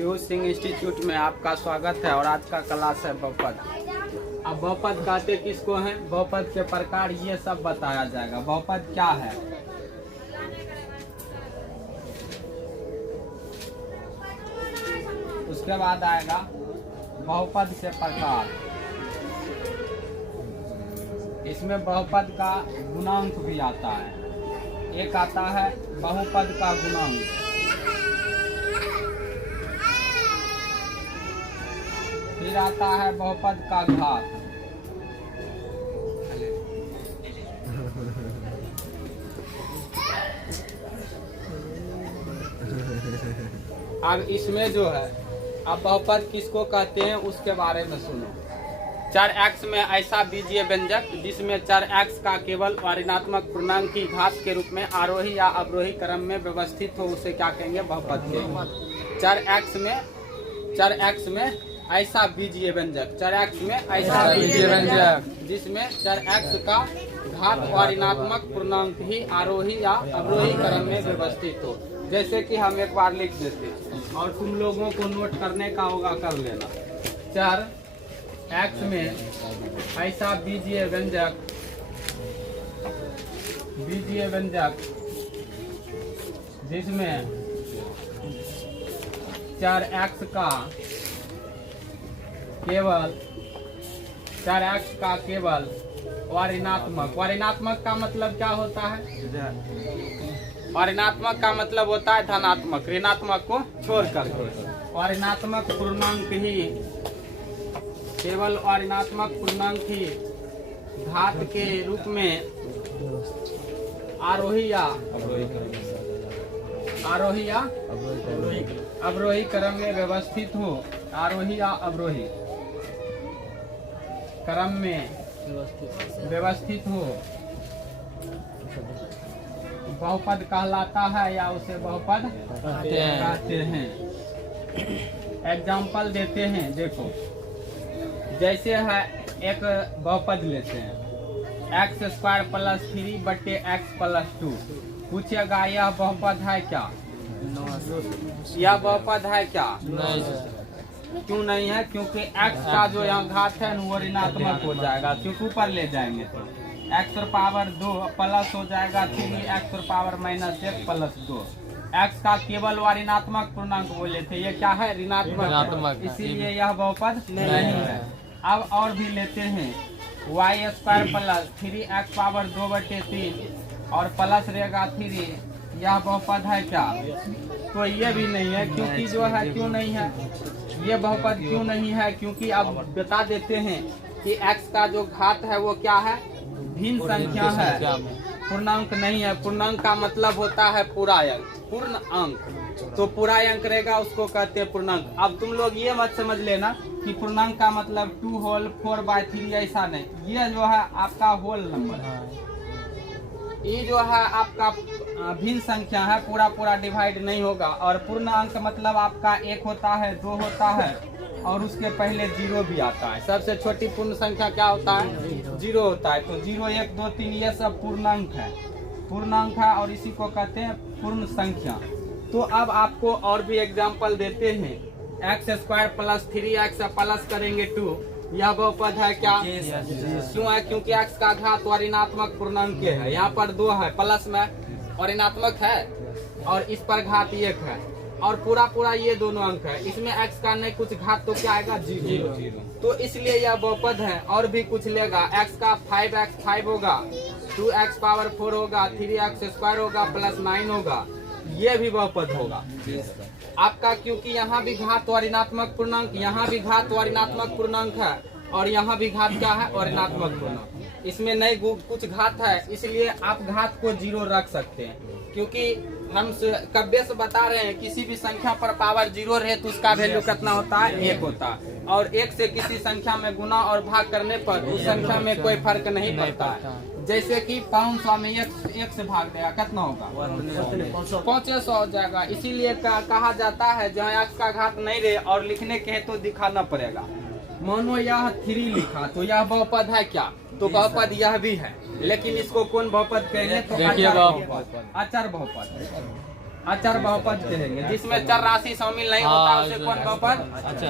Piyush Singh institute में आपका स्वागत है। और आज का क्लास है बहुपद। अब बहुपद कहते किसको हैं? बहुपद के प्रकार ये सब बताया जाएगा। बहुपद क्या है? उसके बाद आएगा बहुपद के प्रकार। इसमें बहुपद का गुणांक भी आता है। एक आता है बहुपद का गुणांक, फिर आता है बहुपद का घात, अब इसमें जो है अब बहुपद किसको कहते हैं उसके बारे में सुनो। चर x में ऐसा बीजीय व्यंजक जिसमें चर x का केवल ऋणात्मक पूर्णांक की घात के रूप में आरोही या अवरोही क्रम में व्यवस्थित हो, उसे क्या कहेंगे? बहुपद कहेंगे। चर x में ऐसा बीजीय व्यंजक, चर x में ऐसा बीजीय व्यंजक जिसमें चर x का घात ऋणात्मक पूर्णांक ही आरोही या अवरोही क्रम में व्यवस्थित हो। जैसे कि हम एक बार लिख देते और तुम लोगों को नोट करने का होगा, कर लेना। चर x में ऐसा बीजीय व्यंजक जिसमें चर x का केवल ऋणात्मक का मतलब क्या होता है? ऋणात्मक का मतलब होता है धनात्मक, ऋणात्मक को छोड़ करके ऋणात्मक पूर्णांक ही, केवल ऋणात्मक पूर्णांक ही घात के रूप में आरोही या अवरोही क्रम में व्यवस्थित हो, आरोही या अवरोही क्रम में व्यवस्थित हो, बहुपद कहलाता है या उसे बहुपद कहते हैं। एग्जाम्पल देते हैं, देखो जैसे है एक बहुपद लेते हैं x² + 3/x + 2। पूछेगा यह बहुपद है क्या? यह बहुपद है क्या? क्यों नहीं है? क्योंकि x का जो यहाँ घात है वो ऋणात्मक हो जाएगा, क्योंकि ऊपर ले जाएंगे तो x⁻² प्लस हो जाएगा 3x⁻−1 + 2। x का केवल ऋणात्मक पूर्णांक बोले थे, ये क्या है? ऋणात्मक, इसीलिए यह बहुपद नहीं है। अब और भी लेते हैं y² + 3x⁻2/3 और प्लस रहेगा 3, यह बहुपद है क्या? तो ये भी नहीं है, क्योंकि जो है क्यों नहीं है? ये बहुपद क्यों नहीं है? क्योंकि अब बता देते हैं कि x का जो घात है वो क्या है? भिन्न संख्या है, पूर्णांक नहीं है। पूर्णांक का मतलब होता है पूरा अंक, पूर्ण अंक। तो पूरा अंक रहेगा उसको कहते हैं पूर्णांक। अब तुम लोग ये मत समझ लेना कि पूर्णांक का मतलब 2 होल 4/3, ऐसा नहीं। ये जो है आपका होल नंबर है, ये जो है आपका भिन्न संख्या है, पूरा डिवाइड नहीं होगा। और पूर्ण अंक मतलब आपका 1 होता है, 2 होता है और उसके पहले 0 भी आता है। सबसे छोटी पूर्ण संख्या क्या होता है? 0 होता है। तो 0, 1, 2, 3 ये सब पूर्णांक है और इसी को कहते हैं पूर्ण संख्या। तो अब आपको और भी एग्जाम्पल देते हैं। x² + 3x प्लस करेंगे 2, यह बहुपद है क्या? क्यों है? क्योंकि x का घात ऋणात्मक पूर्णांक है। यहाँ पर 2 है, प्लस में ऋणात्मक है और इस पर घात 1 है और पूरा ये दोनों अंक है। इसमें x का नहीं कुछ घात तो क्या आएगा? 0। तो इसलिए यह बहुपद है। और भी कुछ लेगा, x का 5x 5 होगा, 2x⁴ होगा, 3x² होगा, +9 होगा, ये भी बहुपद होगा आपका। क्योंकि यहाँ भी घात ऋणात्मक पूर्णांक, यहाँ भी घात ऋणात्मक पूर्णांक है और यहाँ भी घात क्या है? ऋणात्मक पूर्णांक। इसमें नहीं कुछ घात है, इसलिए आप घात को 0 रख सकते हैं। क्योंकि हम कब्बे से बता रहे हैं किसी भी संख्या पर पावर 0 रहे तो उसका वैल्यू कितना होता है? 1 होता है। और 1 से किसी संख्या में गुना और भाग करने पर उस संख्या में कोई फर्क नहीं पड़ता है। जैसे कि 500 में 1 से भाग देगा, कितना होगा? 500 हो जाएगा। इसीलिए कहा जाता है जहाँ x का घात नहीं रहे और लिखने के है तो दिखाना पड़ेगा। मानो यह 3 लिखा तो यह बहुपद है क्या? तो बहुपद यह भी है, लेकिन इसको कौन बहुपद कहेंगे? तो अचर बहुपद। अचर बहुपद कहेंगे, जिसमें चर राशि शामिल नहीं होता उसे कौन बहुपद?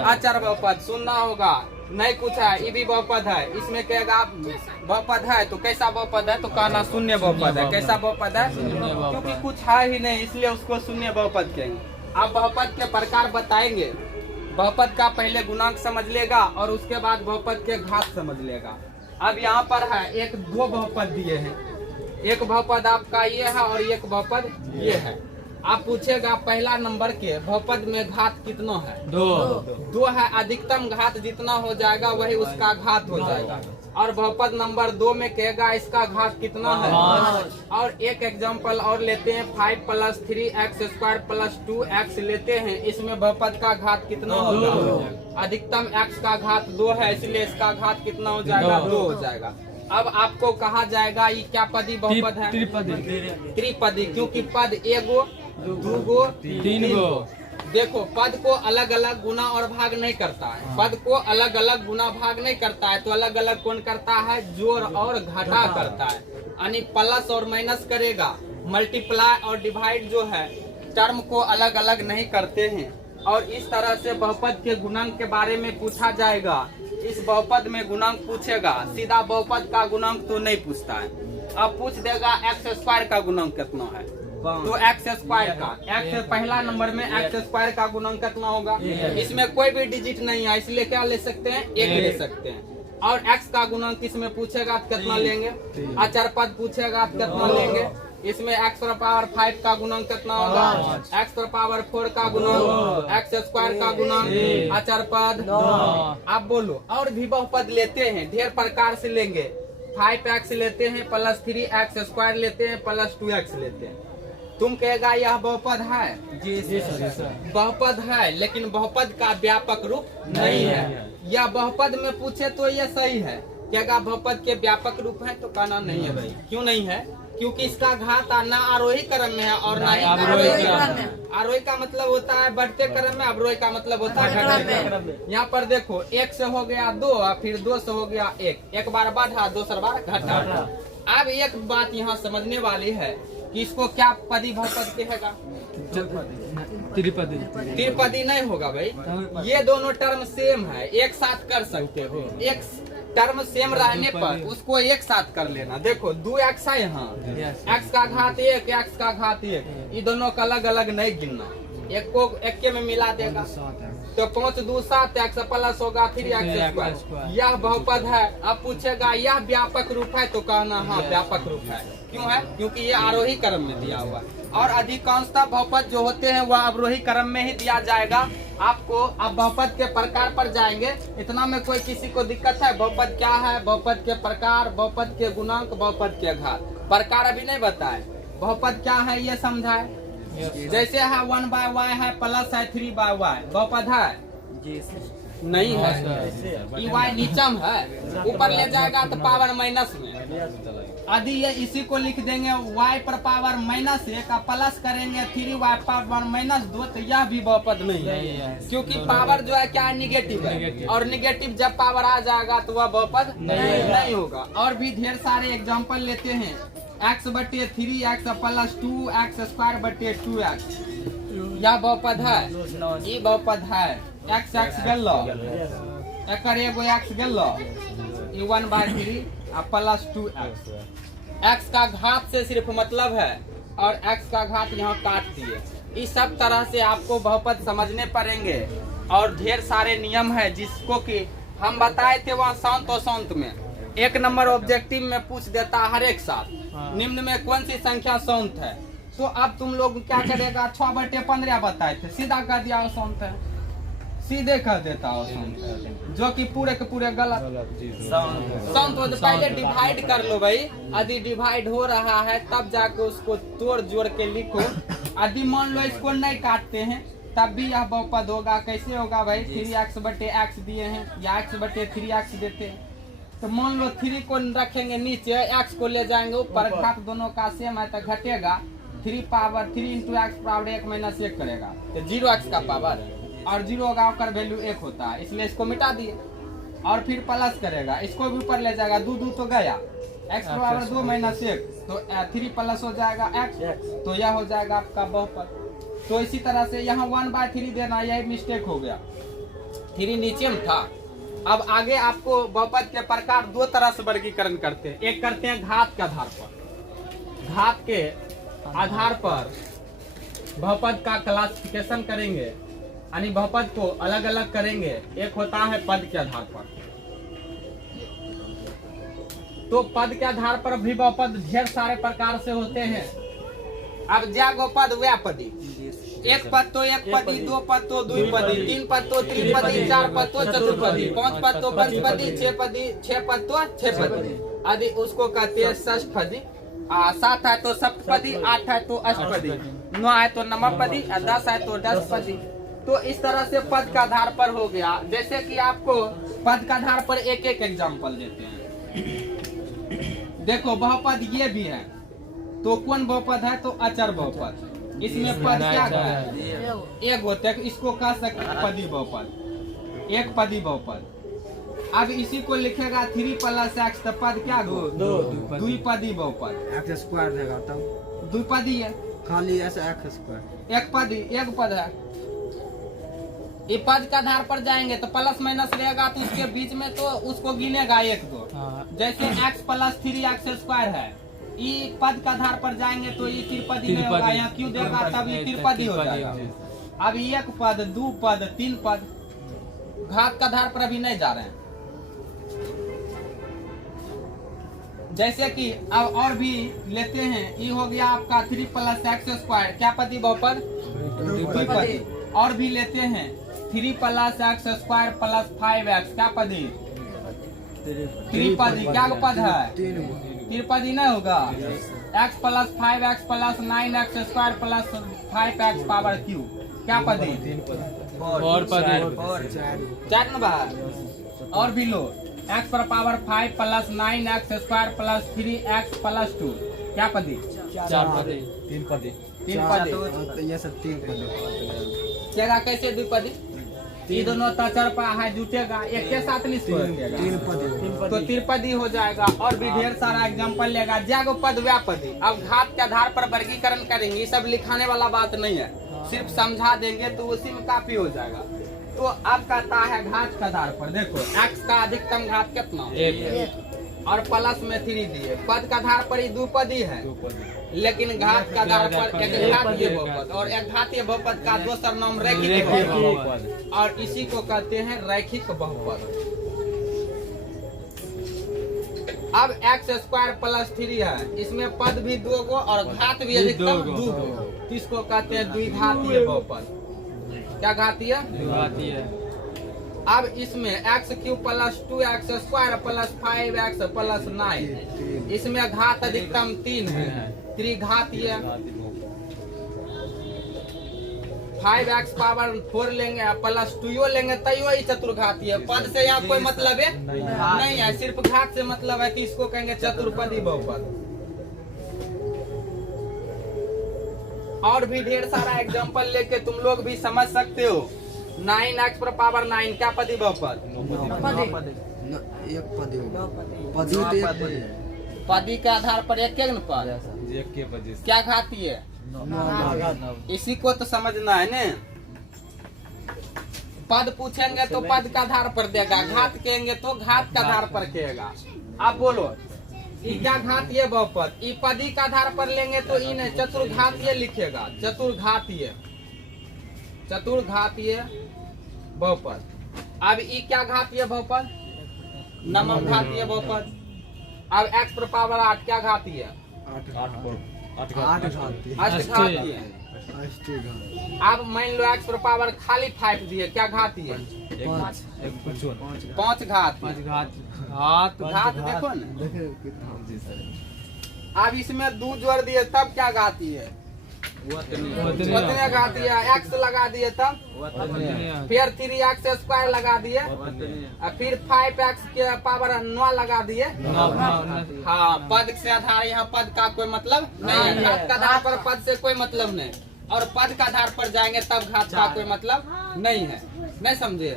अचर बहुपद। सुनना होगा, नहीं कुछ है, ये भी बहुपद है, इसमें कहेगा आप बहुपद है तो कैसा बहुपद है, तो कहना शून्य बहुपद है। कैसा बहुपद है? क्योंकि कुछ है ही नहीं इसलिए उसको शून्य बहुपद कहेंगे। आप बहुपद के प्रकार बताएंगे, बहुपद का पहले गुणांक समझ लेगा और उसके बाद बहुपद के घात समझ लेगा। अब यहाँ पर है एक दो बहुपद दिए हैं, एक बहुपद आपका ये है और एक बहुपद ये है। आप पूछेगा पहला नंबर के बहुपद में घात कितना है? दो है। अधिकतम घात जितना हो जाएगा वही उसका घात हो जाएगा। और बहुपद नंबर 2 में कहेगा इसका घात कितना है? और एक एग्जांपल और लेते हैं, 5 + 3x² + 2x लेते हैं। इसमें बहुपद का घात कितना होगा? अधिकतम x का घात 2 है इसलिए इसका घात कितना हो जाएगा? 2 हो जाएगा। अब आपको कहा जाएगा ये क्या पदी बहुपद है? त्रिपदी, क्योंकि पद एगो, दूगो, तीन गो। देखो पद को अलग अलग गुना और भाग नहीं करता है, पद को अलग अलग गुना भाग नहीं करता है तो अलग अलग कौन करता है? जोड़ और घटा करता है, यानी प्लस और माइनस करेगा। मल्टीप्लाई और डिवाइड जो है टर्म को अलग अलग नहीं करते हैं। और इस तरह से बहुपद के गुणांक के बारे में पूछा जाएगा। इस बहुपद में गुणांक पूछेगा, सीधा बहुपद का गुणांक तो नहीं पूछता है। अब पूछ देगा x² का गुणांक कितना है, तो x² का, x पहला नंबर में x² का गुणांक कितना होगा? इसमें कोई भी डिजिट नहीं है इसलिए क्या ले सकते हैं? 1 ले सकते हैं। और x का गुणांक इसमें पूछेगा तो कितना लेंगे? अचर पद पूछेगा तो कितना लेंगे? इसमें x⁵ का गुणांक कितना होगा? x⁴ का गुणांक, x² का गुणांक, अचर पद। आप बोलो। और भी बहुपद लेते हैं, ढेर प्रकार से लेंगे। 5x लेते हैं + 3x² लेते हैं + 2x लेते हैं। तुम कहेगा यह बहुपद है? जी सर, बहुपद है, लेकिन बहुपद का व्यापक रूप नहीं है। यह बहुपद में पूछे तो ये सही है, कहेगा बहुपद के व्यापक रूप है तो कहना नहीं है भाई। क्यों नहीं है? क्योंकि इसका घात ना आरोही क्रम में है और ना ही अवरोही क्रम में। आरोही का मतलब होता है बढ़ते क्रम में, अवरोही का मतलब होता है घटते क्रम में। यहाँ पर देखो 1 से हो गया 2, फिर 2 से हो गया 1, एक बार बढ़ा दूसरा बार घटा। अब एक बात यहाँ समझने वाली है कि इसको क्या पदी बहुपद कहेगा? त्रिपदी नहीं होगा भाई। ये दोनों टर्म सेम है, एक साथ कर सकते हो। एक टर्म सेम रहने पर उसको एक साथ कर लेना। देखो 2x है यहाँ, x का घात 1, x का घात 1, ये दोनों का अलग अलग नहीं गिनना, एक को एक में मिला देगा तो 5 2 7 x प्लस होगा 3x²। यह बहुपद है। अब पूछेगा यह व्यापक रूप है तो कहना हाँ व्यापक रूप है। क्यों है? क्योंकि ये आरोही क्रम में दिया हुआ है और अधिकांशतः बहुपद जो होते हैं वह अवरोही क्रम में ही दिया जाएगा आपको। अब बहुपद के प्रकार पर जाएंगे, इतना में कोई किसी को दिक्कत है? बहुपद क्या है, बहुपद के प्रकार, बहुपद के गुणांक, बहुपद के घात। प्रकार अभी नहीं बताए, बहुपद क्या है ये समझाए। जैसे है 1/y है प्लस है 3/y, बहुपद है? नहीं है। y नीचम है, ऊपर ले जाएगा तो पावर माइनस में। यदि ये इसी को लिख देंगे y पर पावर -1 प्लस करेंगे 3y पावर -2 तो यह भी बहुपद नहीं है, क्योंकि पावर जो है क्या है? निगेटिव है, और निगेटिव जब पावर आ जाएगा तो वह बहुपद नहीं होगा। और भी ढेर सारे एग्जांपल लेते हैं, x/3x + 2x² 2x, यह बहुपद है? ये बहुपद है। x गेलो, एकर एगो x गेलो, 1/3 + 2x। x का घात से सिर्फ मतलब है और x का घात यहाँ काट दिए। इस सब तरह से आपको बहुपद समझने पड़ेंगे और ढेर सारे नियम है जिसको कि हम बताए थे वहाँ शांत में। 1 नंबर ऑब्जेक्टिव में पूछ देता हर एक साल निम्न में कौन सी संख्या शांत है। तो अब तुम लोग क्या करेगा? 6/15 बताए थे, सीधा कर दिया शांत है, सीधे कर देता हो शांत है, जो कि पूरे के पूरे गलत। शांत हो तो पहले डिवाइड कर लो भाई। यदि डिवाइड हो रहा है तब जाके उसको तोड़ जोड़ के लिखो। यदि मान लो इसको नहीं काटते हैं तब भी यह बहुपद होगा। कैसे होगा भाई? 3x/x दिए हैं या x/3x देते हैं तो मान लो 3 को रखेंगे नीचे, x को ले जाएंगे ऊपर, घात दोनों का सेम है तो घटेगा। 3 × x पावर 1 - 1 करेगा तो 0x का पावर, और 0 का वैल्यू 1 होता है इसलिए इसको मिटा दिए। और फिर प्लस करेगा, इसको भी ऊपर ले जाएगा, 2 तो गया, x = 2 - 1 तो 3 प्लस हो जाएगा x, तो यह हो जाएगा आपका बहुपद। तो इसी तरह से यहाँ 1/3 देना, यही मिस्टेक हो गया, 3 नीचे में था। अब आगे आपको बहुपद के प्रकार दो तरह से वर्गीकरण करते हैं। एक करते हैं घात के आधार पर, घात के आधार पर बहुपद का क्लासिफिकेशन करेंगे, यानी बहुपद को अलग अलग करेंगे। एक होता है पद के आधार पर, तो पद के आधार पर भी बहुपद ढेर सारे प्रकार से होते हैं। अब ज्या बहुपद व्यापदी, एक पद तो एक पदी, दो पद तो द्विपदी, तीन पद तो त्रिपदी, चार पद तो चतुर्पदी, 5 पद तो पंचपदी, 6 पद तो छपदी, आदि उसको कहते हैं षष्ठपदी। 7 है तो सप्तपदी, 8 है तो अष्टपदी, 9 है तो नवपदी, 10 है तो 10पदी। तो इस तरह से पद का आधार पर हो गया। जैसे कि आपको पद का आधार पर एक एक एग्जाम्पल देते हैं। देखो बहुपद ये भी है, तो कौन बहुपद है? तो अचर बहुपद। इसमें पद क्या है? एक होता है, इसको कह सकते पदी बहुपद, एक पदी बहुपद। अब इसी को लिखेगा 3 + x, तो पद क्या हो? द्विपदी बहुपद। x स्क्वायर देगा तब द्विपदी है, खाली ऐसा x स्क्वायर। एक पदी, एक पद है। ये पद के आधार पर जाएंगे तो प्लस माइनस रहेगा, तो उसके बीच में तो उसको गिनेगा 1 2। जैसे x + 3x² है, ये पद के आधार पर जाएंगे तो ये त्रिपदी नहीं होगा, यहाँ क्यों देगा? तब ये त्रिपदी हो जाएगा। अब 1 पद, 2 पद, 3 पद, घात के आधार पर अभी नहीं जा रहे हैं। जैसे कि अब और भी लेते हैं, ये हो गया आपका 3 + x², क्या पदी बहुपद? द्विपदी। और भी लेते हैं 3 + x² + 5x, क्या पदी? त्रिपदी। क्या पद है? त्रिपदी नहीं होगा। x + 5x + 9x² + 5x power Q, क्या पदी? 4 पदी। 4 न बा। और भी लो, x पर पावर 5 + 9x² + 3x + 2, क्या पदी? 4 पदी। 3 पदी। 3 पदी। तो ये सब 3 पदी। क्या कैसे द्विपदी? ये दोनों तचर पा है जुटेगा, एक के साथ नहीं सोचेगा, 3 पदी। तो त्रिपदी हो जाएगा। और भी ढेर सारा एग्जांपल लेगा। ज्यागो पद व्यापदी। अब घात के आधार पर वर्गीकरण करेंगे, ये सब लिखाने वाला बात नहीं है, सिर्फ समझा देंगे तो उसी में काफी हो जाएगा। तो अब कहता है घात के आधार पर, देखो x का अधिकतम घात कितना? 1 और प्लस में 3 दिए। पद का आधार पर ये द्विपदी है, लेकिन घात का आधार पर एक घातीय बहुपद, और एक घातीय बहुपद का दूसरा नाम रैखिक बहुपद, और इसी को कहते हैं रैखिक बहुपद। अब x² + 3 है, इसमें पद भी 2 गो और घात भी अधिकतम 2 गो, इसको कहते हैं द्विघातीय बहुपद। क्या घातीय? घातीय। अब इसमें x³ + 2x² + 5x + 9, इसमें घात अधिकतम 3 है, त्रिघातीय। 5x पावर 4 लेंगे + 2 लेंगे तैयो ही चतुर्घातीय। पद से यहाँ कोई मतलब है नहीं है, सिर्फ घात से मतलब है कि इसको कहेंगे चतुर्पदी बहुपद। और भी ढेर सारा एग्जांपल लेके तुम लोग भी समझ सकते हो। 9x पर पावर 9, क्या पदी बहुपद? एक पदी होगा। पदी तो एक पदी। पदी के आधार पर एक न पद, क्या घातीय है? इसी को तो समझना है ने। पद पूछेंगे तो पद के आधार पर देगा, घात कहेंगे तो घात के आधार पर कहेगा। अब बोलो ये क्या घातीय बहुपद? ये पदी के आधार पर लेंगे तो इन चतुर्घातीय लिखेगा, चतुर्घातीय, चतुर्घातीय बहुपद। अब ये क्या घातीय बहुपद? नवम घातीय बहुपद। अब x पर पावर 8, क्या घातीय? 8 घाती। अष्टघातीय। अब मान लो x पर पावर खाली 5 दिए, क्या घातीय? 5 घात। घात देखो ना। अब इसमें 2 जोड़ दिए तब क्या घातीय है? उतने घातीय। x लगा दिए तब, फिर 3x² लगा दिए, और फिर 5x के पावर 9 लगा दिए। हाँ, पद से आधार, यहाँ पद का कोई मतलब नहीं है। घात का आधार पर पद से कोई मतलब नहीं, और पद का आधार पर जाएंगे तब घात का कोई मतलब नहीं है। नहीं समझे?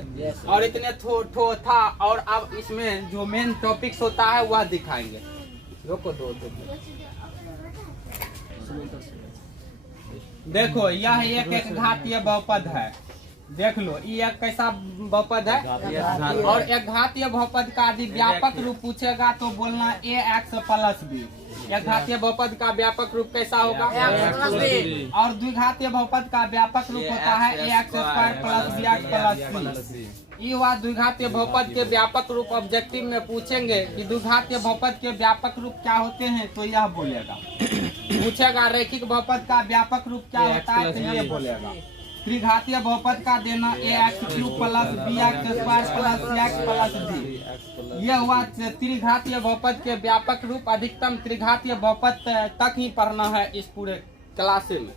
और इतने थो था। और अब इसमें जो मेन टॉपिक्स होता है वह दिखाएंगे। रोको 2 देखो यह एक घातीय बहुपद है। देख लो ये एक कैसा बहुपद है। और एक घातीय बहुपद का यदि व्यापक रूप पूछेगा तो बोलना ax प्लस b। एक घातीय बहुपद का व्यापक रूप कैसा होगा? और द्विघातीय बहुपद का व्यापक रूप होता है ax square plus bx plus c। ये हुआ द्विघातीय बहुपद के व्यापक रूप। ऑब्जेक्टिव में पूछेंगे कि द्विघातीय बहुपद के व्यापक रूप क्या होते हैं तो यह बोलेगा। पूछेगा रैखिक बहुपद का व्यापक रूप क्या होता है तो ये बोलेगा। त्रिघातीय बहुपद का देना ax cube plus bx square plus cx plus d। यह हुआ त्रिघातीय बहुपद के व्यापक रूप। अधिकतम त्रिघातीय बहुपद तक ही पढ़ना है इस पूरे क्लास में।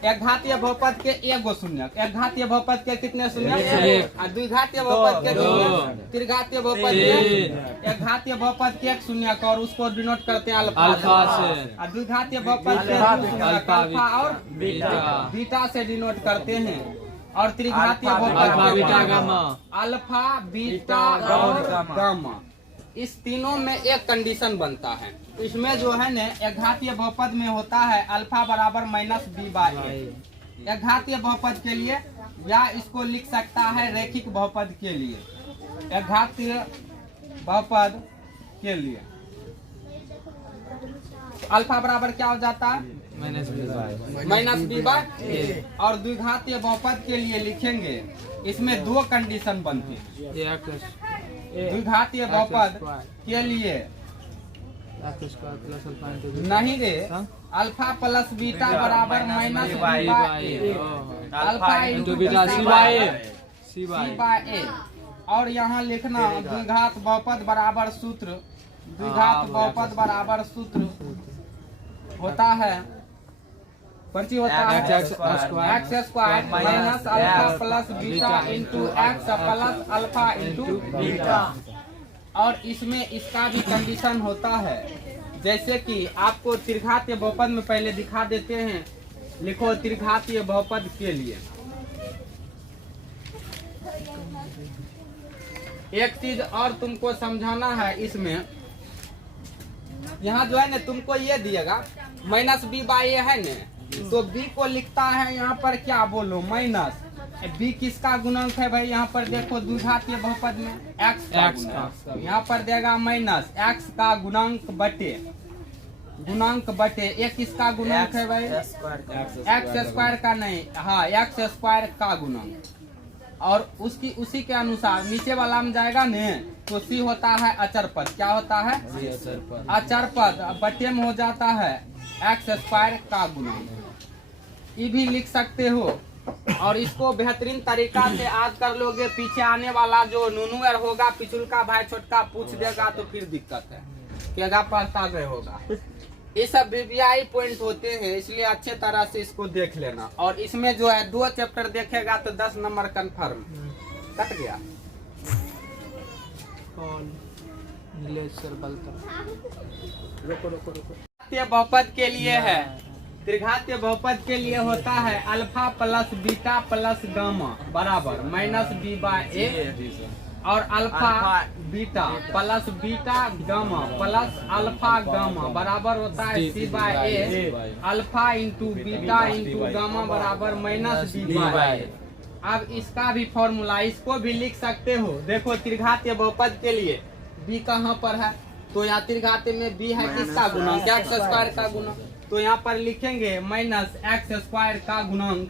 एक घातीय बहुपद के एगो शून्यक। एक घातीय बहुपद के कितने शून्यक? और द्विघातीय बहुपद के शून्यक। त्रिघातीय बहुपद के एक घातीय बहुपद के एक शून्यक और उसको डिनोट करते हैं अल्फा से। और द्विघातीय बहुपद के अल्फा और बीटा से डिनोट करते हैं। और त्रिघातीय बहुपद अल्फा बीटा और गामा। इस तीनों में एक कंडीशन बनता है। इसमें जो है न एक घातीय बहुपद में होता है अल्फा बराबर माइनस बी बाई ए। एक घातीय बहुपद के लिए या इसको लिख सकता है रैखिक बहुपद के लिए। एक घातीय बहुपद के लिए अल्फा बराबर क्या हो जाता है? Minus B by A. और द्विघातीय बहुपद के लिए लिखेंगे इसमें दो कंडीशन बनती है। द्विघातीय बहुपद के लिए नहीं रे अल्फा प्लस बीटा बराबर minus B by A. Alpha into beta C by A. और यहाँ लिखना द्विघात बहुपद बराबर सूत्र। द्विघात बहुपद बराबर सूत्र होता है पर्ची होता है X square minus alpha plus beta into x plus alpha into beta. और इसमें इसका भी कंडीशन होता है। जैसे कि आपको त्रिघातीय बहुपद में पहले दिखा देते हैं। लिखो त्रिघातीय बहुपद के लिए एक चीज और तुमको समझाना है। इसमें यहाँ जो है ना तुमको ये दिएगा माइनस बी बाई ए है न, तो b को लिखता है यहाँ पर क्या बोलो माइनस। b किसका गुणांक है भाई? यहाँ पर देखो द्विघातीय बहुपद में x का यहाँ पर देगा माइनस x का गुणांक बटे एक किसका गुणांक है भाई? x स्क्वायर का नहीं, हाँ x स्क्वायर का गुणांक। और उसी के अनुसार नीचे वाला में जाएगा न तो c होता है अचर पद। क्या होता है? अचर पद। बटे में हो जाता है एक्स स्क्वायर का गुणांक। ये भी लिख सकते हो। और इसको बेहतरीन तरीका से आज कर लोगे। पीछे आने वाला जो नूनुअर होगा पिछुलका भाई छोटका पूछ देगा तो फिर दिक्कत है, क्या पढ़ता गए होगा। ये सब वीवीआई पॉइंट होते हैं, इसलिए अच्छे तरह से इसको देख लेना। और इसमें जो है 2 चैप्टर देखेगा तो 10 नंबर कंफर्म। कट गया त्रिघातीय बहुपद के लिए है। त्रिघातीय बहुपद के लिए होता है alpha plus beta plus gamma बराबर माइनस बी बाई ए। और alpha beta plus beta gamma plus alpha gamma बराबर होता है C by A. Alpha into beta into gamma बराबर माइनस बी बाई। अब इसका भी फॉर्मूला इसको भी लिख सकते हो। देखो त्रिघातीय बहुपद के लिए b कहाँ पर है? तो यहाँ त्रिघातीय में b है किसका गुणांक? एक्स स्क्वायर का गुणांक। तो यहाँ पर लिखेंगे माइनस एक्स स्क्वायर का गुणांक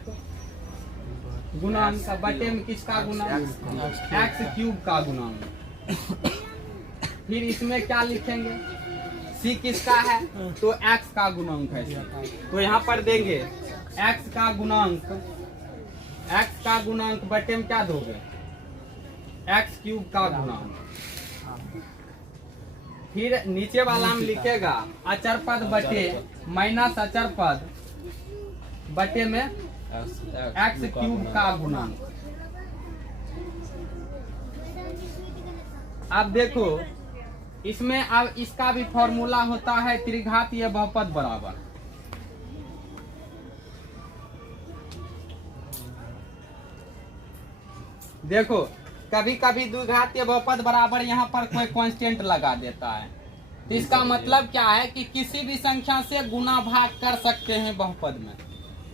बटे में किसका गुणांक? एक्स क्यूब का गुणांक। फिर इसमें क्या लिखेंगे? c किसका है? तो x का गुणांक है। तो यहाँ पर देंगे x का गुणांक बटे में क्या दोगे? एक्स क्यूब का गुणांक। फिर नीचे वाला में लिखेगा अचर पद बटे माइनस अचर पद बटे में एक्स क्यूब का गुणांक। अब देखो इसमें अब इसका भी फॉर्मूला होता है त्रिघातीय बहुपद बराबर देखो कभी कभी द्विघातीय बहुपद बराबर यहाँ पर कोई कांस्टेंट लगा देता है। तो इसका मतलब क्या है कि किसी भी संख्या से गुना भाग कर सकते हैं बहुपद में।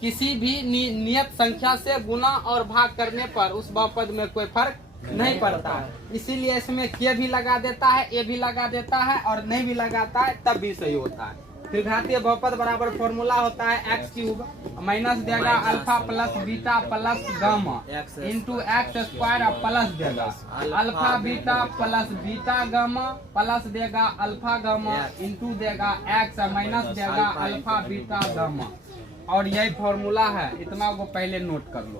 किसी भी नियत संख्या से गुना और भाग करने पर उस बहुपद में कोई फर्क नहीं पड़ता है। इसीलिए इसमें के भी लगा देता है, ए भी लगा देता है और नहीं भी लगाता है तब भी सही होता है। त्रिघातीय बहुपद बराबर फॉर्मूला होता है एक्स क्यूब माइनस देगा alpha plus beta plus gamma into X square plus देगा alpha beta plus beta gamma plus देगा अल्फा गामा इंटू देगा एक्स माइनस देगा अल्फा बीटा गामा। और यही फॉर्मूला है, इतना को पहले नोट कर लो।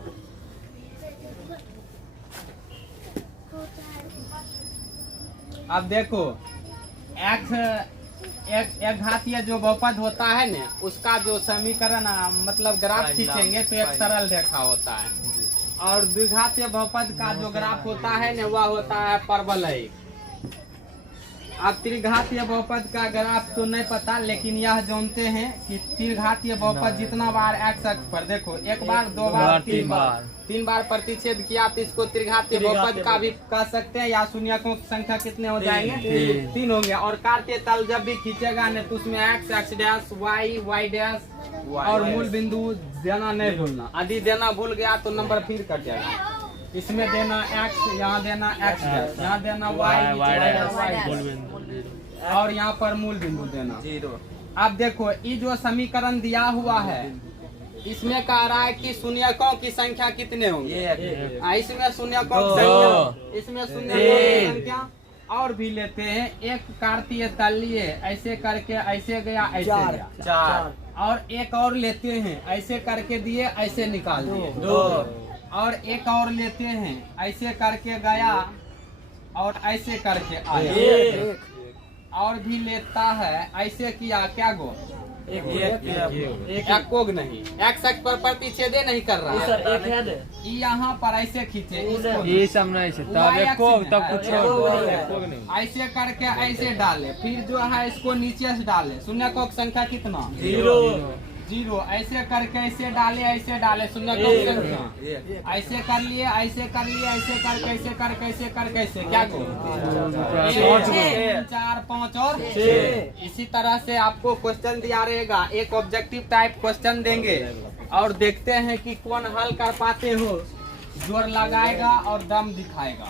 अब देखो एक घातीय जो बहुपद होता है ना, उसका जो समीकरण मतलब ग्राफ खींचेंगे तो एक सरल रेखा होता है, और द्विघातीय बहुपद का जो ग्राफ होता है ना वह होता है परवलयिक। अब त्रिघातीय बहुपद का ग्राफ तो नहीं पता, लेकिन यह जानते हैं कि त्रिघातीय बहुपद जितना बार एक्स अक्ष पर देखो, एक बार दो बार तीन बार प्रतिच्छेद किया तो इसको त्रिघातीय बहुपद का भी कह सकते हैं। या शून्यकों की संख्या कितने हो जाएंगे? 3 होंगे। और कार्तीय तल जब भी खींचेगा न तो उसमें X X dash Y dash और मूल बिंदु देना नहीं भूलना। यदि देना भूल गया तो नंबर फिर कट जाएगा। इसमें देना एक्स, यहाँ देना एक्स डैश, यहाँ देना वाई और यहाँ पर मूल बिंदु देना 0। अब देखो ये जो समीकरण दिया हुआ है इसमें कह रहा है कि शून्यकों की संख्या कितने होंगे? इसमें शून्यकों की संख्या, इसमें शून्यकों की संख्या और भी लेते हैं। एक कार्तीय तल लिए, ऐसे करके ऐसे गया, ऐसे गया 4, और एक और लेते हैं, ऐसे करके दिए, ऐसे निकाल दिए 2, और एक और लेते हैं, ऐसे करके गया और ऐसे करके आया, और भी लेता है, ऐसे किया, क्या गो एक कोग नहीं, एक अक्ष पर प्रतिच्छेद नहीं कर रहा है। यहाँ पर ऐसे खींचे, ऐसे करके ऐसे डाले, फिर जो है इसको नीचे से डाले। शून्यकों की संख्या कितना? 0। ऐसे करके ऐसे डाले शून्यकों की संख्या, ऐसे कर लिए, ऐसे कर लिए, ऐसे करके ऐसे करके ऐसे करके ऐसे, क्या को 1 2 3 4 5 और 6। इसी तरह से आपको क्वेश्चन दिया रहेगा, एक ऑब्जेक्टिव टाइप क्वेश्चन देंगे और देखते हैं कि कौन हल कर पाते हो। जोर लगाएगा और दम दिखाएगा।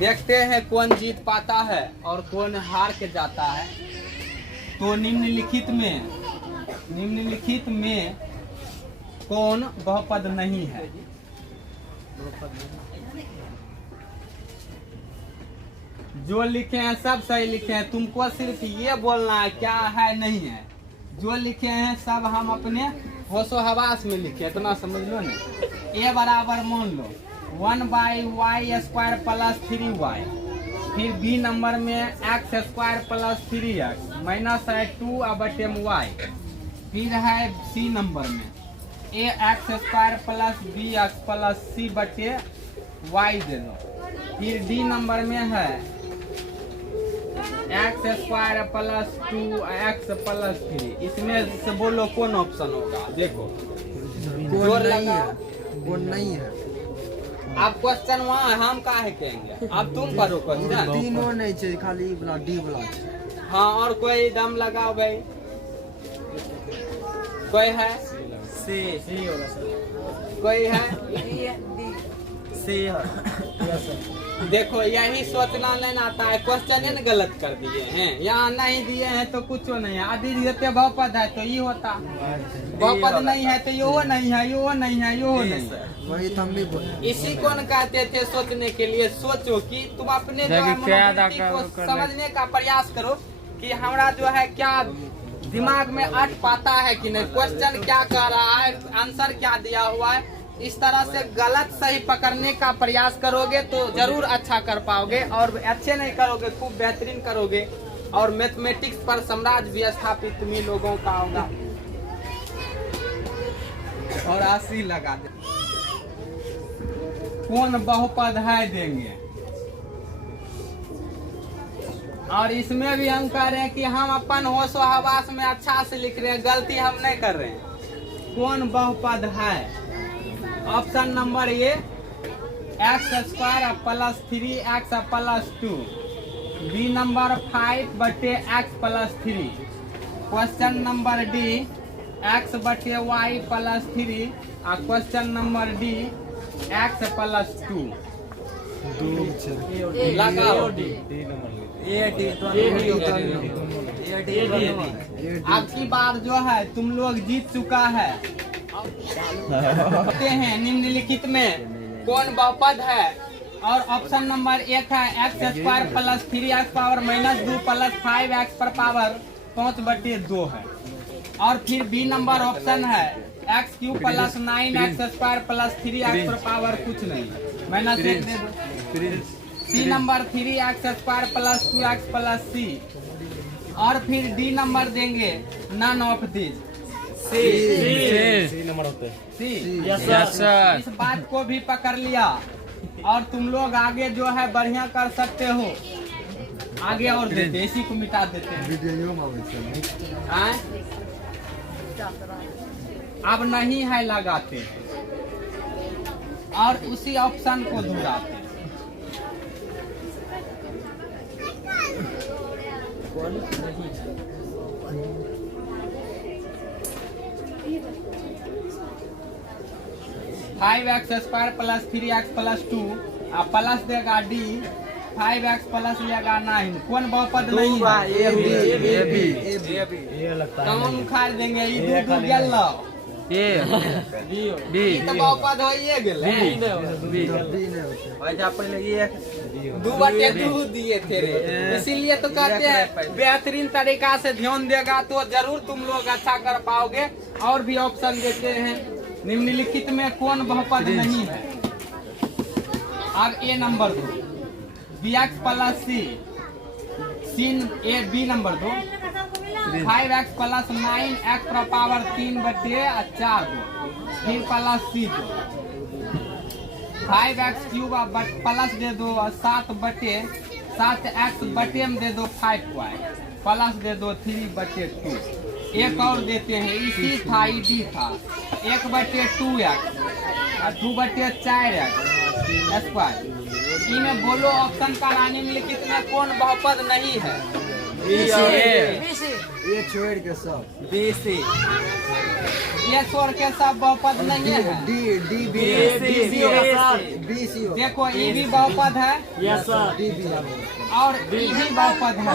देखते हैं कौन जीत पाता है और कौन हार के जाता है। तो निम्नलिखित में कौन बहुपद नहीं है? जो लिखे हैं सब सही लिखे हैं, तुमको सिर्फ ये बोलना है क्या है नहीं है। जो लिखे हैं सब हम अपने होशो हवास में लिखे, इतना समझ लो ना। ए बराबर मान लो 1/y² प्लस 3y, फिर बी नंबर में x² प्लस 3x माइनस है 2/y, फिर है सी नंबर में ax² plus bx plus c/y दे दो, फिर डी नंबर में है x² प्लस 2x प्लस 3। इसमें से बोलो कौन ऑप्शन होगा? देखो कौन नहीं है। आप क्वेश्चन वहाँ हम काहे कहेंगे, अब तुम करो क्वेश्चन। तीनों नहीं चाहिए, खाली डी वाला। हाँ, और कोई दम लगाओ भाई, कोई है? सी होगा सर। कोई है? सी है। देखो यही सोचना नहीं आता है, क्वेश्चन ही गलत कर दिए हैं। यहाँ नहीं दिए हैं तो कुछ नहीं है। यदि देते बहुपद है तो ये होता, बहुपद नहीं है तो यो नहीं है, यो नहीं है, यो नहीं है। वही तो हम भी बोले। इसी को कहते थे सोचने के लिए। सोचो कि तुम अपने जो है मनोवृत्ति को समझने का प्रयास करो कि हमारा जो है क्या दिमाग में अट पाता है कि नहीं, क्वेश्चन क्या कह रहा है, आंसर क्या दिया हुआ है। इस तरह से गलत सही पकड़ने का प्रयास करोगे तो जरूर अच्छा कर पाओगे, और अच्छे नहीं करोगे खूब बेहतरीन करोगे, और मैथमेटिक्स पर साम्राज्य भी स्थापित तुम्ही लोगों का होगा। और 80 लगा दे। कौन बहुपद है देंगे, और इसमें भी हम कह रहे हैं कि हम अपन होशो हवास में अच्छा से लिख रहे हैं, गलती हम नहीं कर रहे हैं। कौन बहुपद है? Option number A X square plus 3x plus 2। B number 5 बटे x plus 3। Question number D x बटे y प्लस 3 और question number D x plus 2। लगाओ अब की बार जो है तुम लोग जीत चुका है। कहते हैं निम्नलिखित में कौन बहुपद है, और ऑप्शन नंबर 1 है X square plus 3x power minus 2 plus 5x पर पावर 5 बटे 2 है। और फिर बी नंबर ऑप्शन है एक्स क्यूब प्लस 9x स्क्वायर प्लस 3x पर पावर कुछ नहीं माइनस 1 दे दो। C number 3x square plus 2x plus C. और फिर डी नंबर देंगे none of this. C yes sir. इस बात को भी पकड़ लिया और तुम लोग आगे जो है बढ़िया कर सकते हो। आगे और देते इसी को मिटा देते हैं। अब नहीं है लगाते और उसी ऑप्शन को दोहराते। Five x square plus 3x plus 2 plus देगा डी 5x प्लस लेगा 9। कौन बहुपद नहीं है? कौन उखाड़ देंगे? ये दो गेल तो बहुपद हो ये गेल। पहले ये 2/2 दिए थे रे, इसीलिए तो कहते हैं बेहतरीन तरीका से ध्यान देगा तो जरूर तुम लोग अच्छा कर पाओगे। और भी ऑप्शन देते हैं निम्नलिखित में कौन बहुपद नहीं है। अब ए नंबर दो bx plus C. A B number दो 5x प्लस 9x पर पावर 3 बटे 4 दो। फिर प्लस सी दो 5x क्यूब प्लस दे दो 7 बटे 7x बटे में दे दो 5y प्लस दे दो 3 बटे 2। एक और देते हैं इसी था ईडी था 1 बटे 2x और 2 बटे 4x स्क्वायर। इनमें बोलो ऑप्शन का निम्नलिखित में कौन बहुपद नहीं है? ये छोड़ के सब बीसी। ये छोड़ के सब बहुपद नहीं है। D D B B C. देखो ये भी बहुपद है डी बी और ये भी बहुपद है।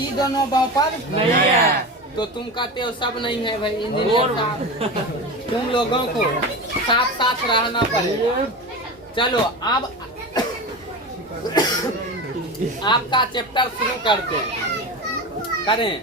ये दोनों बहुपद नहीं है। तो तुम कहते हो सब नहीं है भाई। इंजीनियर साहब तुम लोगों को साथ साथ रहना पड़ेगा। चलो अब आपका चैप्टर शुरू करते हैं। करें।